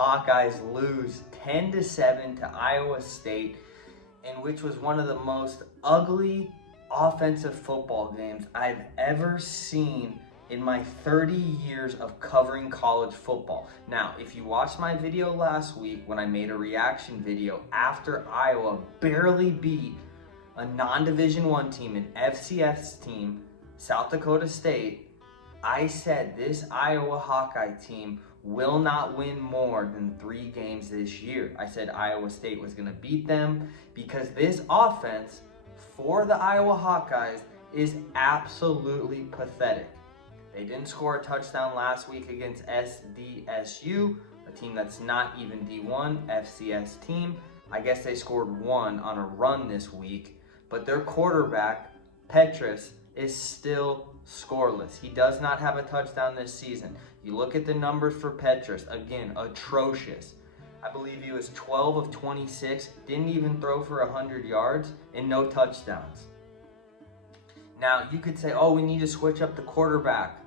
Hawkeyes lose 10-7 to Iowa State, in which was one of the most ugly offensive football games I've ever seen in my 30 years of covering college football. Now, if you watched my video last week when I made a reaction video after Iowa barely beat a non-Division I team, an FCS team, South Dakota State, I said this Iowa Hawkeye team will not win more than 3 games this year. I said Iowa State was going to beat them because this offense for the Iowa Hawkeyes is absolutely pathetic. They didn't score a touchdown last week against SDSU, a team that's not even D1, FCS team. I guess they scored 1 on a run this week, but their quarterback, Petrus, is still scoreless. He does not have a touchdown this season. You look at the numbers for Petrus, again, atrocious. I believe he was 12 of 26, didn't even throw for 100 yards, and no touchdowns. Now, you could say, oh, we need to switch up the quarterback.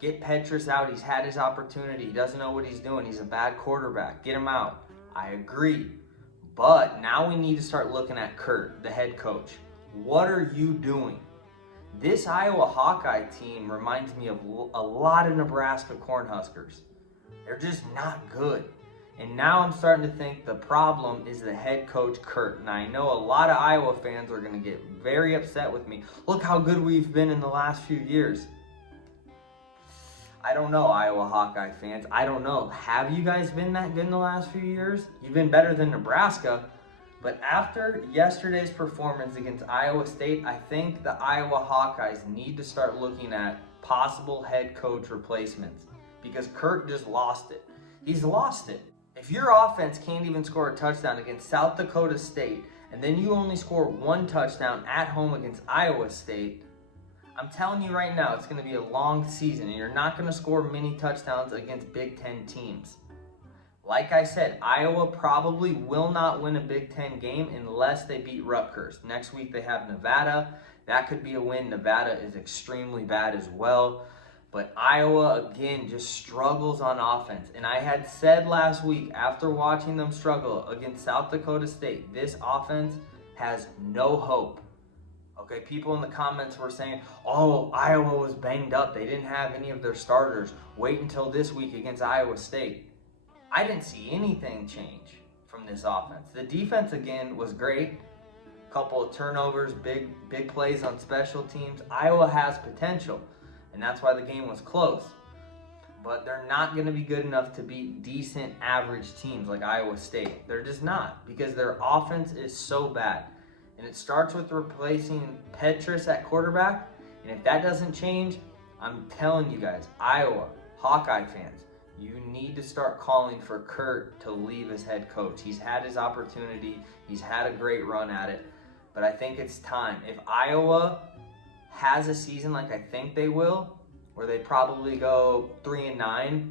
Get Petrus out. He's had his opportunity. He doesn't know what he's doing. He's a bad quarterback. Get him out. I agree. But now we need to start looking at Kirk, the head coach. What are you doing? This Iowa Hawkeye team reminds me of a lot of Nebraska Cornhuskers. They're just not good. And now I'm starting to think the problem is the head coach, Kirk. Now, I know a lot of Iowa fans are going to get very upset with me. Look how good we've been in the last few years. I don't know, Iowa Hawkeye fans. I don't know. Have you guys been that good in the last few years? You've been better than Nebraska. But after yesterday's performance against Iowa State, I think the Iowa Hawkeyes need to start looking at possible head coach replacements because Kirk just lost it. He's lost it. If your offense can't even score a touchdown against South Dakota State and then you only score 1 touchdown at home against Iowa State, I'm telling you right now, it's going to be a long season and you're not going to score many touchdowns against Big Ten teams. Like I said, Iowa probably will not win a Big Ten game unless they beat Rutgers. Next week they have Nevada. That could be a win. Nevada is extremely bad as well. But Iowa, again, just struggles on offense. And I had said last week, after watching them struggle against South Dakota State, this offense has no hope. Okay, people in the comments were saying, oh, Iowa was banged up. They didn't have any of their starters. Wait until this week against Iowa State. I didn't see anything change from this offense. The defense, again, was great. A couple of turnovers, big plays on special teams. Iowa has potential, and that's why the game was close. But they're not going to be good enough to beat decent average teams like Iowa State. They're just not, because their offense is so bad. And it starts with replacing Petrus at quarterback. And if that doesn't change, I'm telling you guys, Iowa, Hawkeye fans, you need to start calling for Kirk to leave as head coach. He's had his opportunity. He's had a great run at it. But I think it's time. If Iowa has a season like I think they will, where they probably go 3-9,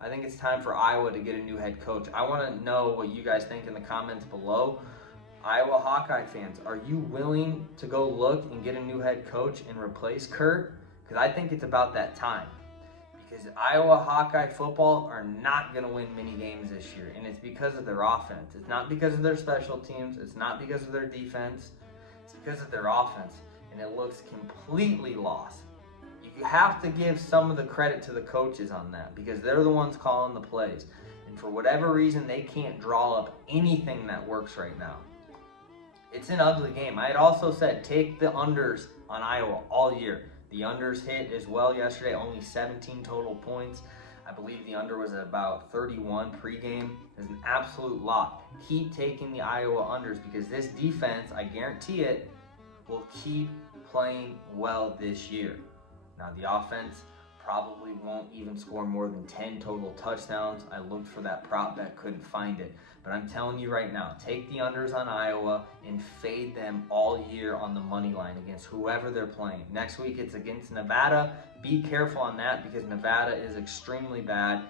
I think it's time for Iowa to get a new head coach. I want to know what you guys think in the comments below. Iowa Hawkeye fans, are you willing to go look and get a new head coach and replace Kirk? Because I think it's about that time. Because Iowa Hawkeye football are not going to win many games this year, and it's because of their offense. It's not because of their special teams. It's not because of their defense. It's because of their offense, and it looks completely lost. You have to give some of the credit to the coaches on that because they're the ones calling the plays, and for whatever reason, they can't draw up anything that works right now. It's an ugly game. I had also said take the unders on Iowa all year. The unders hit as well yesterday, only 17 total points. I believe the under was at about 31 pregame. It's an absolute lock. Keep taking the Iowa unders because this defense, I guarantee it, will keep playing well this year. Now the offense probably won't even score more than 10 total touchdowns. I looked for that prop bet, couldn't find it. But I'm telling you right now, take the unders on Iowa and fade them all year on the money line against whoever they're playing. Next week it's against Nevada. Be careful on that because Nevada is extremely bad,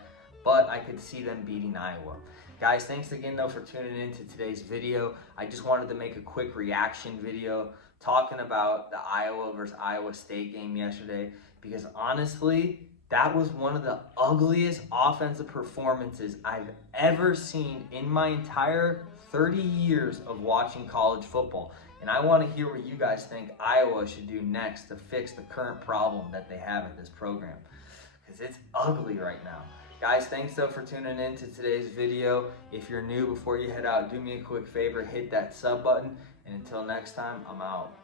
but I could see them beating Iowa. Guys, thanks again though for tuning in to today's video. I just wanted to make a quick reaction video talking about the Iowa versus Iowa State game yesterday because honestly, That was one of the ugliest offensive performances I've ever seen in my entire 30 years of watching college football. And I want to hear what you guys think Iowa should do next to fix the current problem that they have at this program, because it's ugly right now. Guys, thanks though for tuning in to today's video. If you're new, before you head out, do me a quick favor, hit that sub button. And until next time, I'm out.